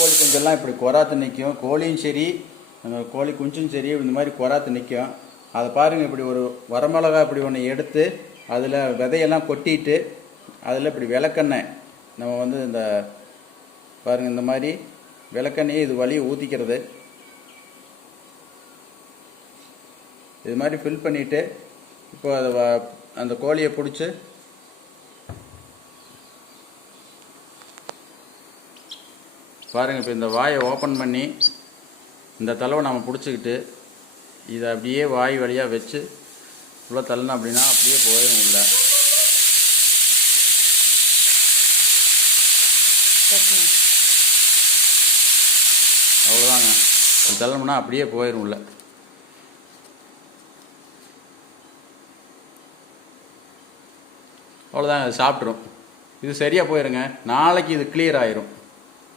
கோழி குஞ்செல்லாம் இப்படி கொராத்து நிற்கும். கோழியும் சரி கோழி குஞ்சும் சரி இந்த மாதிரி கொராத்து நிற்கும். அதை பாருங்கள், இப்படி ஒரு வரமிளகா இப்படி ஒன்று எடுத்து அதில் விதையெல்லாம் கொட்டிட்டு அதில் இப்படி விளக்கெண்ணெய் நம்ம வந்து இந்த பாருங்கள் இந்த மாதிரி விளக்கெண்ணையை இது வழியை ஊற்றிக்கிறது. இது மாதிரி ஃபில் பண்ணிவிட்டு இப்போ அதை அந்த கோழியை பிடிச்சி பாருங்கள். இப்போ இந்த வாயை ஓப்பன் பண்ணி இந்த தளவை நம்ம பிடிச்சிக்கிட்டு இதை அப்படியே வாய் வழியாக வச்சு உள்ள தள்ளணும் அப்படின்னா அப்படியே போயிடும் உள்ள. அவ்வளோதாங்க, தள்ளணும்னா அப்படியே போயிடும் உள்ள. அவ்வளோதாங்க, அது சாப்பிட்ரும். இது சரியாக போயிருங்க. நாளைக்கு இது கிளியர் ஆயிரும்.